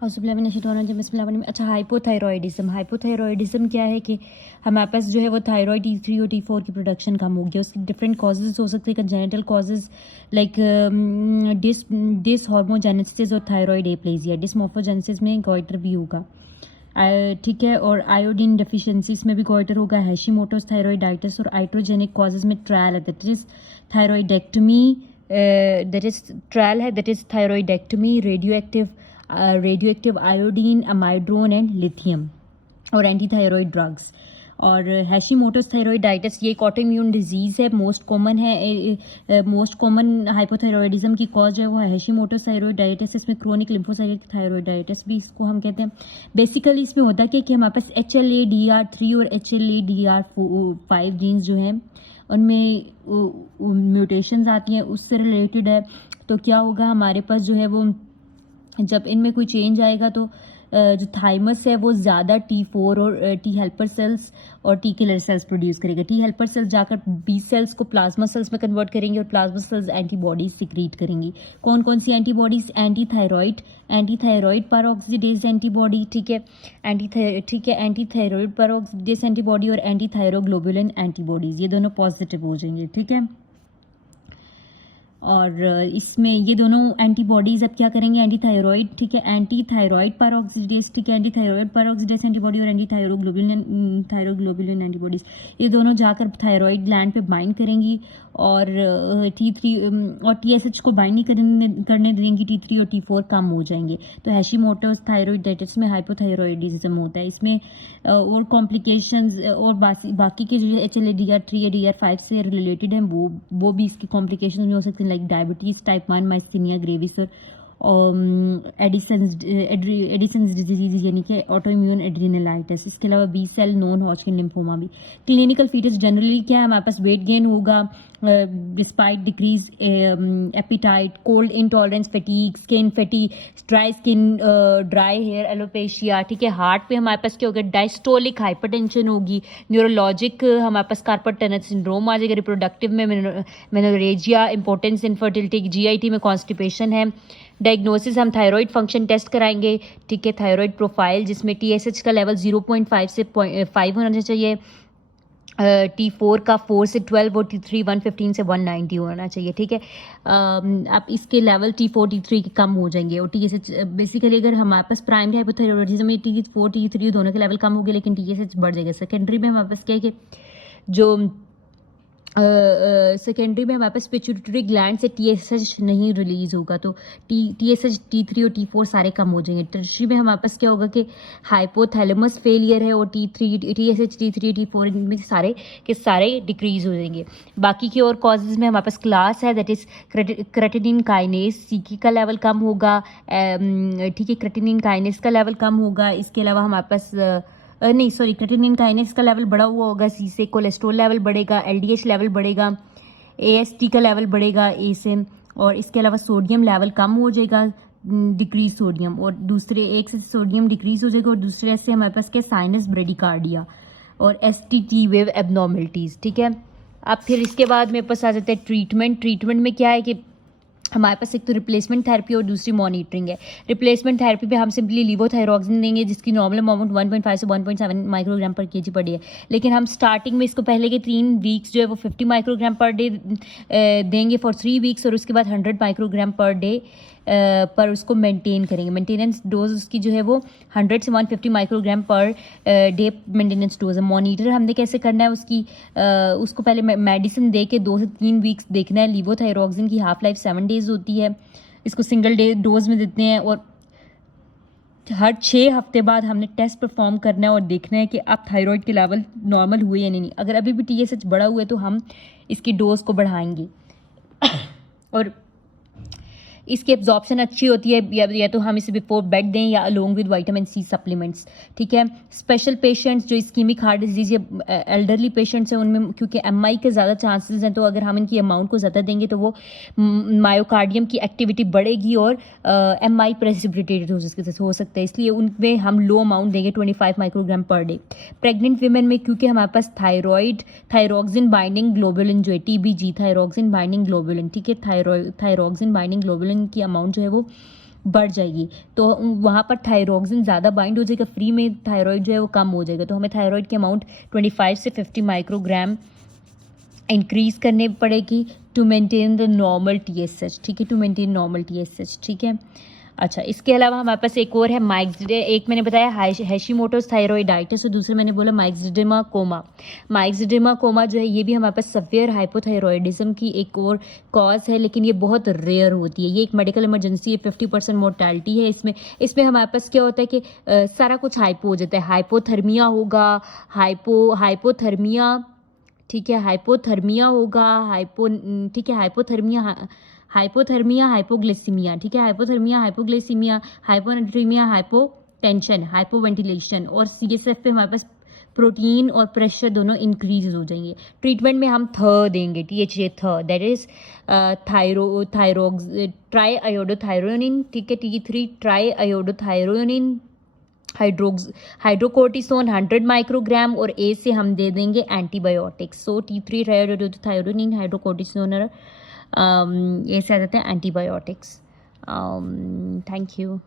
बिस्मिल्लाह। अच्छा, हाइपोथायरॉयडिज्म क्या है कि हमारे पास जो है वो थायराइड T3 और T4 की प्रोडक्शन कम हो गया। उसके डिफरेंट कॉजेज़ हो सकते हैं, कंजेनिटल कॉजेज़ लाइक डिसहार्मोजेनेसिस और थायराइड एप्लेजिया। डिसमॉर्फोजेनेसिस में गॉइटर भी होगा, ठीक है, और आयोडीन डेफिशिएंसीज में भी गॉइटर होगा। हैशीमोटोस थायराइडाइटिस और आइट्रोजेनिक कॉजेज़ में ट्रायल है, that is thyroidectomy, that is thyroidectomy, radioactive iodine, amiodarone and lithium, और एंटी थायराइड ड्रग्स। और हैशीमोटोस थायराइडाइटिस ये एक ऑटोइम्यून डिजीज़ है, मोस्ट कॉमन हाइपोथायरॉयडिज्म की कॉज है वो हैशीमोटोस थायराइडाइटिस। इसमें क्रोनिक लिम्फोसाइटिक थायराइडाइटिस भी इसको हम कहते हैं। बेसिकली इसमें होता क्या कि हमारे पास HLA-DR3 और HLA-DR5 जीन्स जो हैं उनमें म्यूटेशंस आती हैं, उससे रिलेटेड है। तो क्या होगा हमारे पास जो है वो, जब इनमें कोई चेंज आएगा तो जो थाइमस है वो ज़्यादा T4 और टी हेल्पर सेल्स और टी किलर सेल्स प्रोड्यूस करेगा। टी हेल्पर सेल्स जाकर बी सेल्स को प्लाज्मा सेल्स में कन्वर्ट करेंगे और प्लाज्मा सेल्स एंटीबॉडीज सिक्रीट करेंगी। कौन कौन सी एंटीबॉडीज? एंटी थायराइड पैरोक्सीडेज एंटीबॉडी, ठीक है, एंटी थायराइड पैरोक्सीडेज एंटीबॉडी और एंटी थायरोग्लोबुलिन एंटीबॉडीज, ये दोनों पॉजिटिव हो जाएंगे, ठीक है। और इसमें ये दोनों एंटीबॉडीज अब क्या करेंगे? एंटी थायराइड, ठीक है, एंटी थायराइड पैरोक्सीडेज, ठीक है, एंटी थायराइड पैरोक्सीडेज एंटीबॉडी और एंटी थायरोग्लोबुलिन एंटीबॉडीज, ये दोनों जाकर थायराइड ग्लैंड पे बाइंड करेंगी और T3 और TSH को बाइंड नहीं करने देंगी, T3 और T4 कम हो जाएंगे। तो हैशीमोटोस थायराइडाइटिस में हाइपोथायरॉयडिज्म होता है। इसमें और कॉम्प्लिकेशंस और बाकी के जो HLA-DR3 या DR5 से रिलेटेड हैं वो भी इसकी कॉम्प्लिकेशंस में हो सकते हैं, like diabetes type 1, myasthenia gravis और एडिसन्स डिजीज यानी कि ऑटोइम्यून एड्रीनलाइटिस। इसके अलावा B cell non Hodgkin lymphoma भी। क्लिनिकल फीचर्स जनरली क्या है? हमारे पास वेट गेन होगा despite decrease appetite, cold intolerance, fatigue, skin fatty, dry skin, dry hair, alopecia, ठीक है। हार्ट पे हमारे पास क्या होगा? डायस्टोलिक हाइपरटेंशन होगी। न्यूरोलॉजिक हमारे पास कार्पल टनल सिंड्रोम आ जाएगा। रिप्रोडक्टिव में मेनोरेजिया, इंपॉर्टेंस, इनफर्टिलिटी, GIT में कॉन्स्टिपेशन है। डायग्नोसिस हम थायराइड फंक्शन टेस्ट कराएंगे, ठीक है, थायराइड प्रोफाइल जिसमें TSH का लेवल 0.5 से 5 होना चाहिए, T4 का 4 से 12 और T3 115 से 190 होना चाहिए, ठीक है। अब इसके लेवल T4 T3 के कम हो जाएंगे और TSH बेसिकली अगर हमारे पास प्राइमरी हाइपोथायरॉयडिज्म में T4 T3 दोनों के लेवल कम हो गए लेकिन TSH बढ़ जाएगा। सेकेंडरी में हमारे पास क्या है कि जो सेकेंडरी में हमारे पास पिट्यूटरी ग्लैंड से TSH नहीं रिलीज होगा तो TSH T3 और T4 सारे कम हो जाएंगे। टर्शरी में हमारे पास क्या होगा कि हाइपोथैलेमस फेलियर है और TSH T3 T4 इनमें सारे के सारे डिक्रीज हो जाएंगे। बाकी की और कॉजेज में हमारे पास क्लास है, that is creatinine kinase, CK का लेवल कम होगा, ठीक है, क्रेटिनिन काइनेस का लेवल कम होगा। इसके अलावा हमारे पास क्रेटिनिन काइनेस का लेवल बढ़ा हुआ होगा, C से कोलेस्ट्रॉल लेवल बढ़ेगा, LDH लेवल बढ़ेगा, AST का लेवल बढ़ेगा A से, और इसके अलावा सोडियम लेवल कम हो जाएगा, डिक्रीज सोडियम, और दूसरे एक से सोडियम डिक्रीज हो जाएगा और दूसरे से हमारे पास क्या? साइनस ब्रेडिकार्डिया और STT वेव एबनॉर्मलिटीज़, ठीक है। अब फिर इसके बाद मेरे पास आ जाता है ट्रीटमेंट में क्या है कि हमारे पास एक तो रिप्लेसमेंट थेरेपी और दूसरी मॉनिटरिंग है। रिप्लेसमेंट थेरेपी पे हम सिंपली लिवोथायरॉक्सिन देंगे जिसकी नॉर्मल अमाउंट 1.5 से 1.7 माइक्रोग्राम पर केजी पर डे है, लेकिन हम स्टार्टिंग में इसको पहले के 3 वीक्स जो है वो 50 माइक्रोग्राम पर डे देंगे फॉर 3 वीक्स और उसके बाद 100 माइक्रोग्राम पर डे पर उसको मेंटेन करेंगे। मेंटेनेंस डोज उसकी जो है वो 100 से 150 microgram per day maintenance dose है। मॉनिटर हमने कैसे करना है उसकी उसको पहले मेडिसिन दे के 2 से 3 वीक्स देखना है। लिवोथायरॉक्सिन की हाफ लाइफ 7 डेज होती है, इसको सिंगल डे डोज में देते हैं और हर 6 हफ्ते बाद हमने टेस्ट परफॉर्म करना है और देखना है कि आप थायराइड के लेवल नॉर्मल हुए या नहीं। अगर अभी भी TSH बढ़ा हुआ है तो हम इसकी डोज को बढ़ाएंगे और इसकी एब्जॉर्प्शन अच्छी होती है या तो हम इसे बिफोर बेड दें या along with vitamin C supplements, ठीक है। स्पेशल पेशेंट्स जो इस्कीमिक हार्ट डिजीज या एल्डरली पेशेंट्स हैं उनमें क्योंकि MI के ज़्यादा चांसेस हैं तो अगर हम इनकी अमाउंट को ज़्यादा देंगे तो वो मायोकार्डियम की एक्टिविटी बढ़ेगी और MI प्रेसिपिटेटेड हो सकता है, इसलिए उनमें हम लो अमाउंट देंगे 25 microgram per day. Pregnant women में क्योंकि हमारे पास थायरॉक्सिन बाइंडिंग ग्लोबुलिन जो है TBG थायरॉक्सिन बाइंडिंग ग्लोबुलिन, ठीक है, थायरॉक्सिन बाइंडिंग ग्लोबुलिन की अमाउंट जो है वो बढ़ जाएगी, तो वहाँ पर थायरोक्सिन ज़्यादा बाइंड हो जाएगा, फ्री में थायराइड जो है वो कम हो जाएगा। तो हमें थायराइड की अमाउंट 25 से 50 माइक्रोग्राम इंक्रीज़ करनी पड़ेगी to maintain the normal TSH, ठीक है, टू मेंटेन नॉर्मल TSH, ठीक है। अच्छा, इसके अलावा हमारे पास एक और है एक मैंने बताया हैशिमोटोस थायरॉइडाइटिस और दूसरा मैंने बोला माइक्सडिमा कोमा। माइक्सडिमा कोमा जो है ये भी हमारे पास सवियर हाइपोथायरॉयडिज्म की एक और कॉज है, लेकिन ये बहुत रेयर होती है, ये एक मेडिकल इमरजेंसी है, 50% मोर्टैलिटी है इसमें हमारे पास क्या होता है कि सारा कुछ हाइपो हो जाता है, हाइपोथर्मिया होगा, हाइपोथर्मिया, ठीक है, हाइपोथर्मिया होगा, ठीक है, हाइपोथर्मिया हाइपोग्लिसिमिया, ठीक है, हाइपोथर्मिया हाइपोग्लिसिमिया, हाइपोनेट्रीमिया हाइपोटेंशन, हाइपोवेंटिलेशन, और CSF पे हमारे पास प्रोटीन और प्रेशर दोनों इंक्रीज हो जाएंगे। ट्रीटमेंट में हम देंगे THA, that is try iodothyronine, ठीक है, T3 try iodothyronine hydrocortisone 100 microgram, और ए से हम दे देंगे एंटीबायोटिक्स। सो T3 थायरोनिन हाइड्रोकोर्टिसोन, ये से आ जाते हैं एंटीबायोटिक्स। Thank you.